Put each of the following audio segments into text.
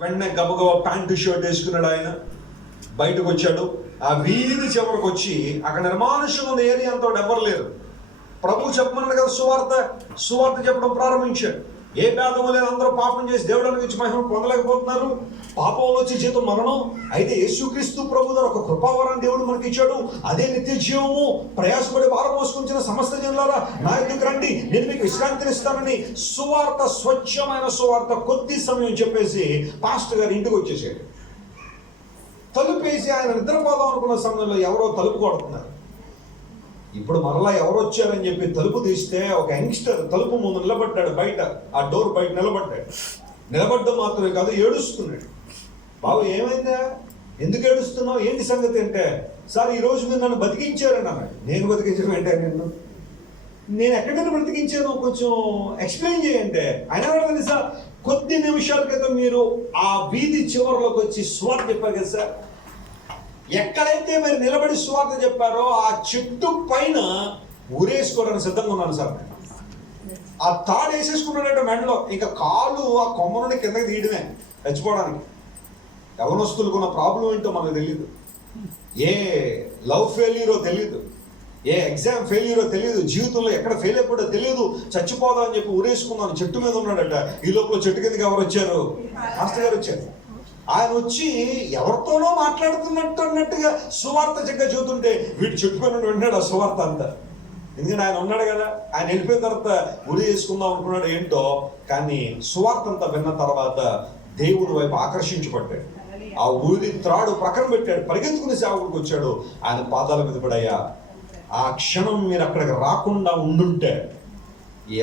వెంటనే గబగబా pant shirt వేసుకున్నాడు. ఆయన బయటకు వచ్చాడు. ఆ వీధి చివరికి వచ్చి అక్కడ నిర్మానుష్యంగా ఉన్న ఏరియా అంతా ఎవరు లేరు. ప్రభు చెప్పమన్నాడు కదా, సువార్త చెప్పడం ప్రారంభించాడు. ఏ భేదము లేదు, అందరూ పాపం చేసి దేవుడు నుంచి మహిమ పొందలేకపోతున్నారు. పాపంలో వచ్చి జీతం మరణం. అయితే యేసుక్రీస్తు ప్రభు ద్వారా ఒక కృపావరాన్ని దేవుడు మనకి ఇచ్చాడు. అదే నిత్య జీవము. ప్రయాసపడి భారం మోసుకొంచిన సమస్త జనులారా నా ఎదుకు రండి, నేను మీకు విశ్రాంతిని ఇస్తానని సువార్త, స్వచ్ఛమైన సువార్త కొద్ది సమయం చెప్పేసి పాస్టర్ గారు ఇంటికి వచ్చేసాడు. తలుపేసి ఆయన నిద్రపోదాం అనుకున్న సమయంలో ఎవరో తలుపు కొడుతున్నారు. ఇప్పుడు మరలా ఎవరు వచ్చారని చెప్పి తలుపు తీస్తే ఒక యంగ్స్టర్ తలుపు ముందు నిలబడ్డాడు. బయట ఆ డోర్ బయట నిలబడ్డాడు. నిలబడ్డం మాత్రమే కాదు, ఏడుస్తున్నాడు. బాబు ఏమైందా, ఎందుకు ఏడుస్తున్నావు, ఏంటి సంగతి అంటే, సార్ ఈరోజు మీరు నన్ను బతికించారని అన్నాడు. నేను బతికించడం ఏంటే, నేను ఎక్కడైనా బ్రతికించాను, కొంచెం ఎక్స్ప్లెయిన్ చేయంటే. ఆయన తెలుసా, కొద్ది నిమిషాల క్రితం మీరు ఆ వీధి చివరిలోకి వచ్చి సువార్త చెప్పారు కదా సార్, ఎక్కడైతే మీరు నిలబడి సువార్త చెప్పారో ఆ చెట్టు పైన ఊరేసుకోవడానికి సిద్ధంగా ఉన్నాను సార్. ఆ తాడు వేసేసుకున్నాడు మెడలో. ఇంకా కాలు ఆ కొమ్మ నుండి కిందకి తీయడమే చచ్చిపోవడానికి. యవనస్తులకున్న ప్రాబ్లం ఏంటో మనకు తెలియదు. ఏ లవ్ ఫెయిల్యూరో తెలియదు, ఏ ఎగ్జామ్ ఫెయిల్యూరో తెలియదు, జీవితంలో ఎక్కడ ఫెయిల్ అయిపోయో తెలియదు. చచ్చిపోదా అని చెప్పి ఊరేసుకున్నాను. చెట్టు మీద ఉన్నాడట. ఈ లోపల చెట్టు కిందకి ఎవరు వచ్చారు? మాస్టర్ గారు వచ్చారు. ఆయన వచ్చి ఎవరితోనో మాట్లాడుతున్నట్టు అన్నట్టుగా సువార్త చక్కగా చూస్తుంటే వీడు చెట్టుకొని విన్నాడు ఆ సువార్త అంతా. ఎందుకంటే ఆయన ఉన్నాడు కదా. ఆయన వెళ్ళిపోయిన తర్వాత ఉరి చేసుకుందాం అనుకున్నాడు ఏంటో, కానీ సువార్త అంతా విన్న తర్వాత దేవుని వైపు ఆకర్షించబడ్డాడు. ఆ ఊరి త్రాడు ప్రక్కన పెట్టాడు, పరిగెత్తుకుని సేవకుడికి వచ్చాడు. ఆయన పాదాల మీద పడయ్యా, ఆ క్షణం మీరు అక్కడికి రాకుండా ఉండుంటే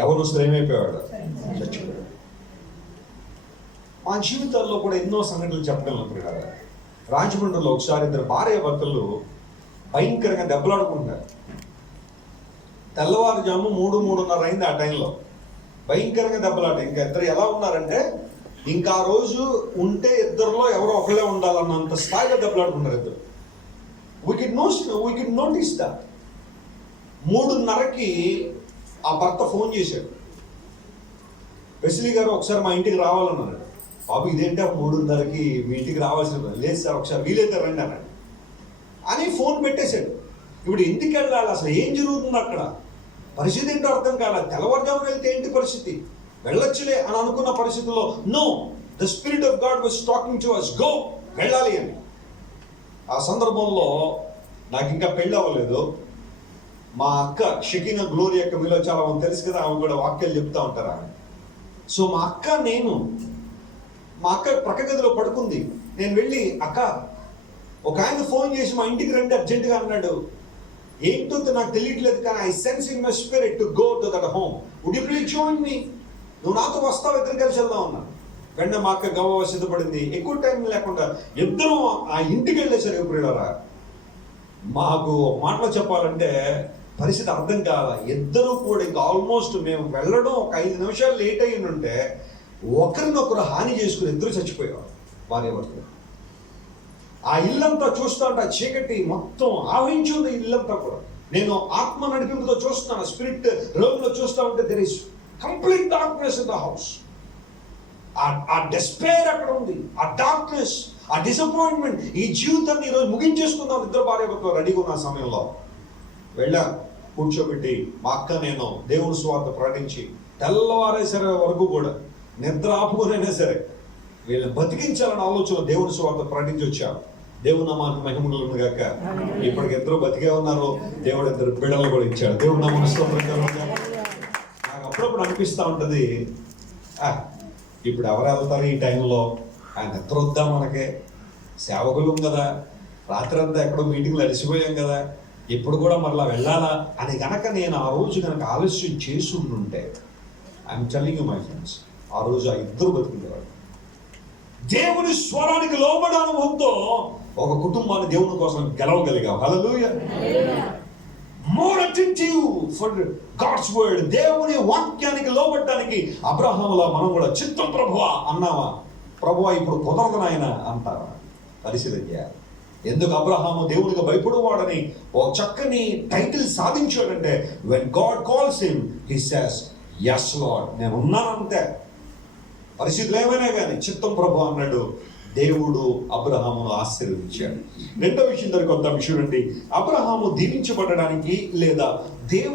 ఎవరు ఏమైపోయాడు, చచ్చిపోయాడు. మా జీవితాల్లో కూడా ఎన్నో సంఘటనలు చెప్పగలను కదా. రాజమండ్రిలో ఒకసారి ఇద్దరు భార్య భర్తలు భయంకరంగా దెబ్బలాడుకుంటున్నారు. తెల్లవారుజాము 3-3:30 అయింది. ఆ టైంలో భయంకరంగా దెబ్బలాట. ఇంకా ఇద్దరు ఎలా ఉన్నారంటే, ఇంకా ఆ రోజు ఉంటే ఇద్దరులో ఎవరో ఒకళ్ళే ఉండాలన్నంత స్థాయిలో దెబ్బలాడుకున్నారు ఇద్దరు. We can notice that. 3:30కి ఆ భర్త ఫోన్ చేశాడు. వెస్లీ గారు ఒకసారి మా ఇంటికి రావాలన్నాడు. బాబు ఇదేంటే 3:30కి మీ ఇంటికి రావాల్సిన, లేదు సార్ ఒకసారి వీలైతే రండి అన్నాడు అని ఫోన్ పెట్టేశాడు. ఇప్పుడు ఎందుకు వెళ్ళాలి, అసలు ఏం జరుగుతుంది అక్కడ, పరిస్థితి ఏంటో అర్థం కాల. తెల్లవారుజామున వెళ్తే ఏంటి పరిస్థితి, వెళ్ళొచ్చులే అని అనుకున్న పరిస్థితుల్లో no, the spirit of God was talking to us, go, వెళ్ళాలి అని. ఆ సందర్భంలో నాకు ఇంకా పెళ్ళి అవ్వలేదు. మా అక్క షకీనా గ్లోరీ అక్క, మీలో చాలా మంది తెలుసు కదా, ఆమె కూడా వాక్యాలు చెప్తా ఉంటారు. సో మా అక్క ప్రక్క గదిలో పడుకుంది. నేను వెళ్ళి, అక్క ఒక ఆయన ఫోన్ చేసి మా ఇంటికి రండి అర్జెంటుగా అన్నాడు. ఏంటో నాకు తెలియట్లేదు, కానీ I sense in my spirit to go to that home, would you please join me, నువ్వు నాతో వస్తావు, ఇద్దరు కలిసి వెళ్దాం అన్నా. వెంటనే మా అక్క గవ్వ సిద్ధపడింది. ఎక్కువ టైం లేకుండా ఇద్దరం ఆ ఇంటికి వెళ్ళేసరికి ఇప్పుడు మాకు ఒక మాటలో చెప్పాలంటే పరిస్థితి అర్థం కాల. ఇద్దరు కూడా ఇంకా ఆల్మోస్ట్ మేము వెళ్ళడం ఒక 5 నిమిషాలు లేట్ అయ్యి ఉంటే ఒకరినొకరు హాని చేసుకుని ఇద్దరు చచ్చిపోయేవారు భార్య భర్తలు. ఆ ఇల్లంతా చూస్తూ ఉంటే ఆ చీకటి మొత్తం ఆవహించి ఉంది ఇల్లంతా కూడా. నేను ఆత్మ నడిపింపుతో చూస్తున్నాను, స్పిరిట్ రూమ్లో చూస్తూ ఉంటే there is complete darkness in the house. ఆ డెస్పైర్ అక్కడ ఉంది, ఆ డార్క్నెస్, ఆ డిసప్పాయింట్మెంట్. ఈ జీవితాన్ని ఈరోజు ముగించేసుకుందాం ఇద్దరు భార్య భర్తలు రెడీగా ఉన్న సమయంలో వెళ్ళా, కూర్చోబెట్టి మా అక్క నేను దేవుని సువార్త ప్రకటించి తెల్లవారేసరి వరకు కూడా నిద్ర ఆపుకునైనా సరే వీళ్ళని బతికించాలని ఆలోచన దేవుని సువార్త ప్రకటించి వచ్చాను. దేవుని నామానికి మహిమ కలుగును గాక. ఇప్పటికి ఇద్దరు బతికే ఉన్నారు. దేవుడు ఇద్దరు బిడ్డలు కూడా ఇచ్చాడు. దేవుని నామానికి స్తోత్రం. నాకు అప్పుడప్పుడు అనిపిస్తూ ఉంటుంది, ఇప్పుడు ఎవరు వెళ్తారు ఈ టైంలో, ఆయన నిద్ర వద్దా, మనకే సేవకులు కదా, రాత్రి అంతా ఎక్కడో మీటింగ్లు అలసిపోయాం కదా, ఇప్పుడు కూడా మరలా వెళ్ళాలా అని కనుక నేను ఆ రోజు కనుక ఆలస్యం చేసి ఉండుంటే, I'm telling you my friends, ఆ రోజు ఆ ఇద్దరు బతుకునేవాడు. దేవుని స్వరానికి లోబడి అనుభవంతో ఒక కుటుంబాన్ని దేవుని కోసం గెలవగలిగాం. Hallelujah. More attentive for God's word. దేవుని వాక్యానికి లోబడటానికి అబ్రహాములా మనం కూడా చిత్తం ప్రభువా అన్నావా, ప్రభువా ఇప్పుడు కుదరదు నాయన అంటారా? పరిశీలన చేయాలి. ఎందుకు అబ్రహాము దేవునికి భయపడేవాడని ఒక చక్కని టైటిల్ సాధించాడంటే, when God calls him he says yes Lord, నేను ఉన్నాను అంతే. పరిస్థితులు ఏమైనా కానీ చిత్తం ప్రభు అన్నాడు. దేవుడు అబ్రహామును ఆశీర్వదించాడు. రెండో విషయం దగ్గరికి వద్దాం. చూడండి, అబ్రహాము దీవించబడడానికి లేదా దేవుడు